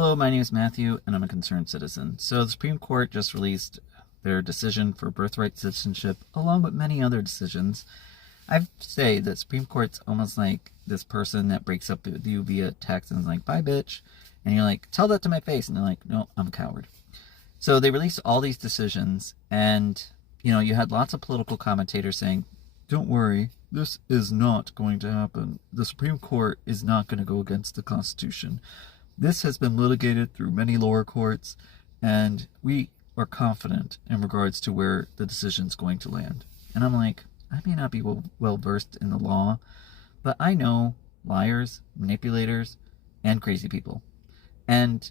Hello, my name is Matthew, and I'm a concerned citizen. So the Supreme Court just released their decision for birthright citizenship, along with many other decisions. I have to say that Supreme Court's almost like this person that breaks up with you via text and is like, bye, bitch. And you're like, tell that to my face. And they're like, no, I'm a coward. So they released all these decisions, and, you had lots of political commentators saying, don't worry, this is not going to happen. The Supreme Court is not going to go against the Constitution. This has been litigated through many lower courts, and we are confident in regards to where the decision is going to land. And I'm like, I may not be well versed in the law, but I know liars, manipulators, and crazy people. And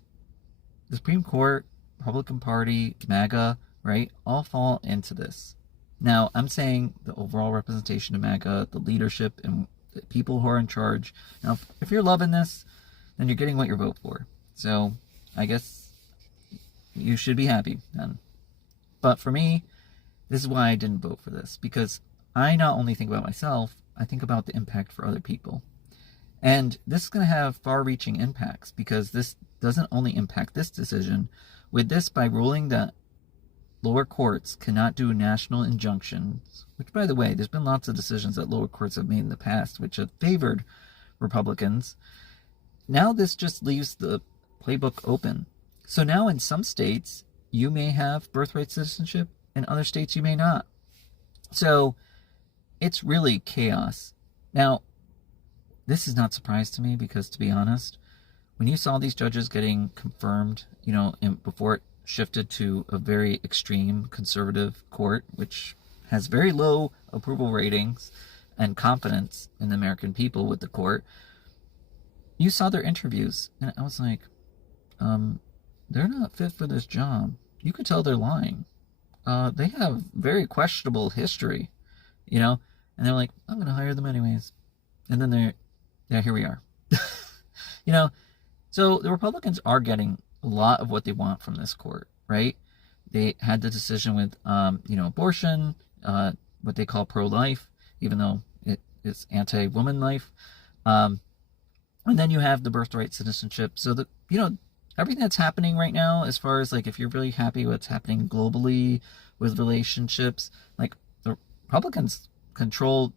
the Supreme Court, Republican Party, MAGA, right, all fall into this. Now, I'm saying the overall representation of MAGA, the leadership, and the people who are in charge. Now, if you're loving this, then you're getting what you vote for. So, I guess you should be happy then. But for me, this is why I didn't vote for this. Because I not only think about myself, I think about the impact for other people. And this is going to have far-reaching impacts, because this doesn't only impact this decision. With this, by ruling that lower courts cannot do national injunctions, which, by the way, there's been lots of decisions that lower courts have made in the past which have favored Republicans. Now this just leaves the playbook open. So now in some states, you may have birthright citizenship, in other states you may not. So it's really chaos. Now, this is not a surprise to me, because, to be honest, when you saw these judges getting confirmed, before it shifted to a very extreme conservative court, which has very low approval ratings and confidence in the American people with the court, you saw their interviews, and I was like, they're not fit for this job. You could tell they're lying. They have very questionable history, and they're like, I'm going to hire them anyways. And then here we are. So the Republicans are getting a lot of what they want from this court, right? They had the decision with, abortion, what they call pro-life, even though it is anti-woman life. And then you have the birthright citizenship. So everything that's happening right now, as far as if you're really happy with what's happening globally with relationships, the Republicans control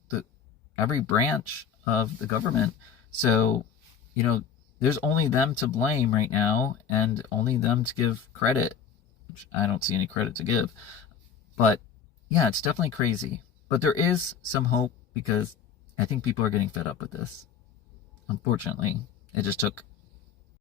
every branch of the government. So, there's only them to blame right now, and only them to give credit, which I don't see any credit to give. But yeah, it's definitely crazy. But there is some hope, because I think people are getting fed up with this. Unfortunately, it just took